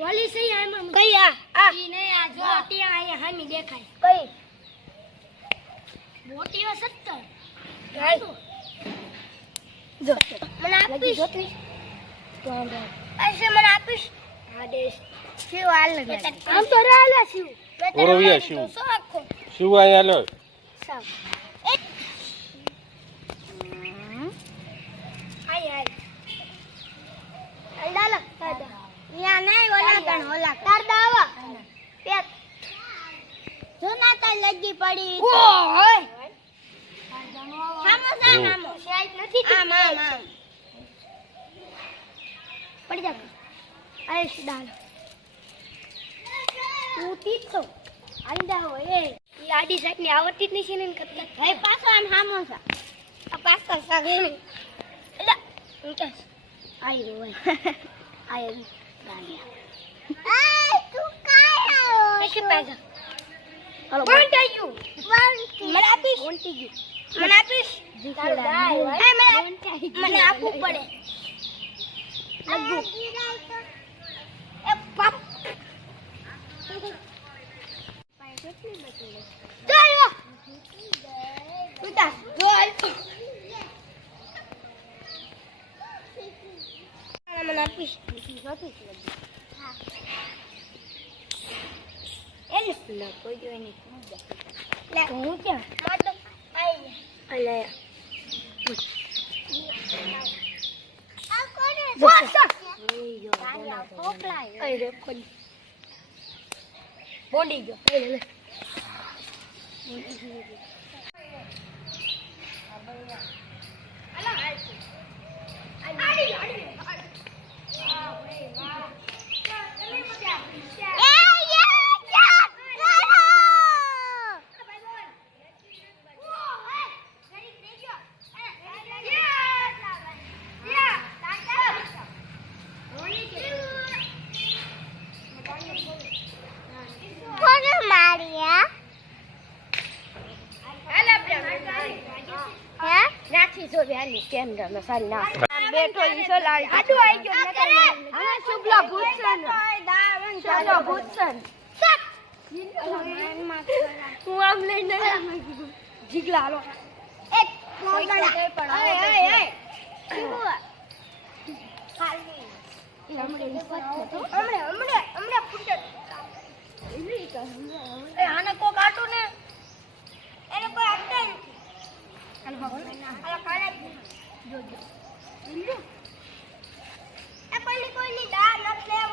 વાલી સહી આમાં કઈ આ ઈ ને આ જો ત્યાં અહીંયા હામી દેખાય કઈ મોટીઓ 70 જો મને આપીશ જોતી તો આશે મને આપીશ આદેશ શિવ હાલ લગે આમ તો રાલા શિવ ઓરવિયા શિવ સો આખો શિવ આયા લો સાબ આય અલ્લાલા યા નહીં ઓલા ગણ ઓલા તાર દાવા પેક જો ના તાર લગી પડી ઓય સામો સામો શાયદ નથી આમ આમ આમ પડી જા આય સીધા તું તીતો આંદા હોય એ આડી સાઈડ ની આવતી જ નથી ને કતલા હે પાછો આમ સામો સા આ પાછો સાગણી એલા ઉંચા આઈ રોય આય ગાલિયા એ તું કાય આવો કે પાછા હલો વોન્ટ યુ મને આપીશ વોન્ટી ગયું મને આપીશ મને આપવું પડે એ પાપ ચાલો ઉતા જોલ મને આપીશ હા એલે ના કોઈ જોઈ નહીં લે હું ક્યાં મત આઈ અલે આ કોને બોસા એ જો પોપલાય એ રે કોણ બોડી ગયો એ લે અલા આડી આડી આ ભાઈ વાહ ચાલ મજા બેઠો ઈ સલાડ આડો આવી ગયો નકર હા શુભલા ભૂતસન શુભલા ભૂતસન હું આમ લઈને જીગલા હાલો એક મોગડા પણ એ ખાલી હમણે ફૂટે એ આને કોક આટો ને એને કોઈ આપતા નથી આલા કાળા જોજો એ કોઈ ની દા નથી